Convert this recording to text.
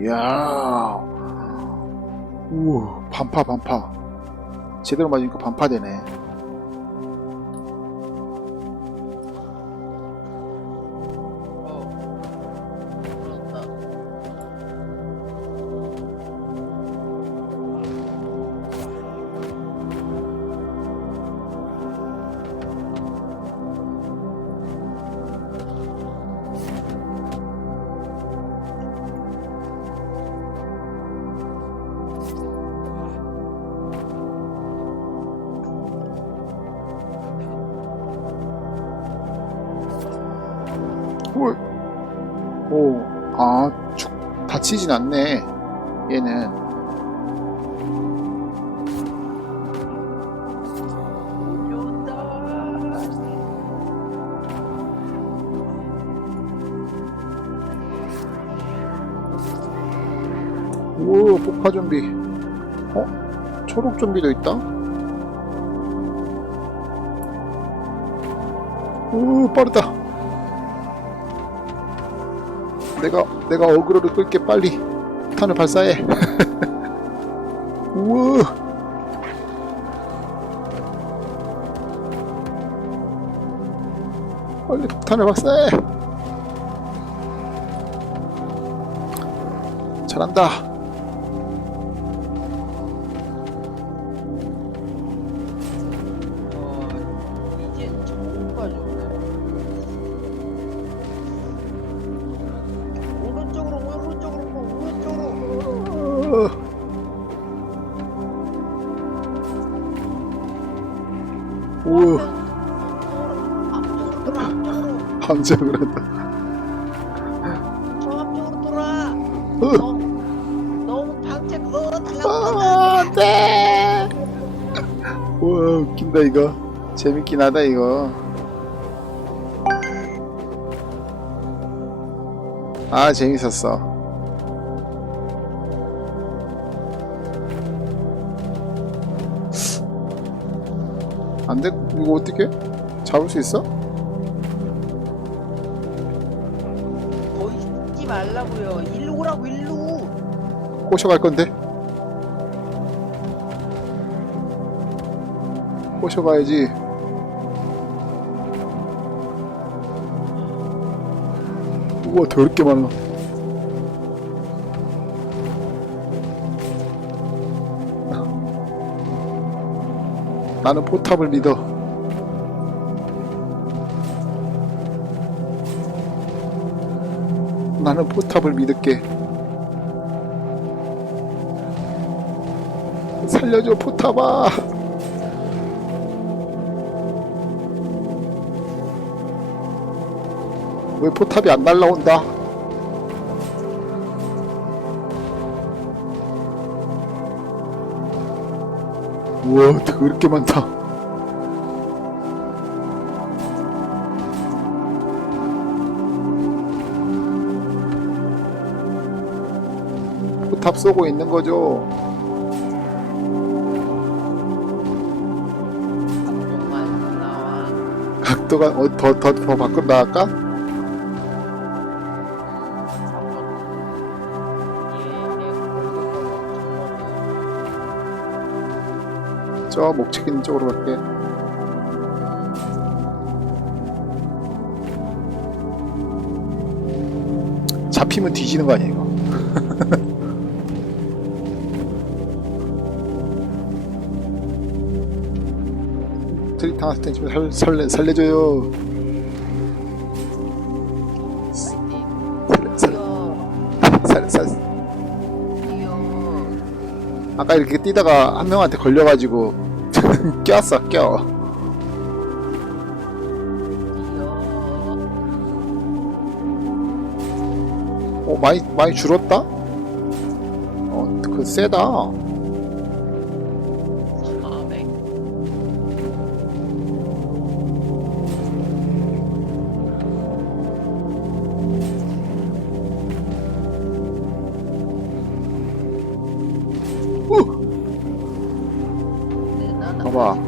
이야. 우와, 반파, 반파. 제대로 맞으니까 반파 되네. 헐. 오, 아, 축, 다치진 않네. 얘는. 오, 폭파 좀비. 어? 초록 좀비도 있다? 오, 빠르다. 내가, 내가 어그로를 끌게 빨리. 탄을 발사해. 우와. 빨리 폭탄을 발사해. 잘한다. 우와, 앞쪽으로 돌아 앞쪽으로. 함정을 한다. 저 앞쪽으로 돌아. 으. 너무 너무 방책 어 달라고. 아, 안 돼! 우와, 웃긴다, 이거. 재밌긴 하다, 이거. 아, 재밌었어. 안 돼? 이거 어떻게? 잡을 수 있어? 거기 있지 말라고요. 일로 오라고 일로. 꼬셔갈 건데? 꼬셔가야지. 우와, 더럽게 많아. 나는 포탑을 믿어. 나는 포탑을 믿을게. 살려줘 포탑아 왜 포탑이 안 날라온다 우와 그렇게 많다 포탑 쏘고 있는 거죠 나와. 각도가 어, 더, 더, 더 밖으로 나갈까? 저 목책 있는 쪽으로 갈게. 잡히면 뒤지는 거 아니야 이거? 트리탄 하스텐 좀 살, 살려, 살려줘요. 살려, 살려, 살려, 살려. 아까 이렇게 뛰다가 한 명한테 걸려가지고 꼈어 껴 어, 많이, 많이 줄었다? 어, 그, 세다. 후! বাবা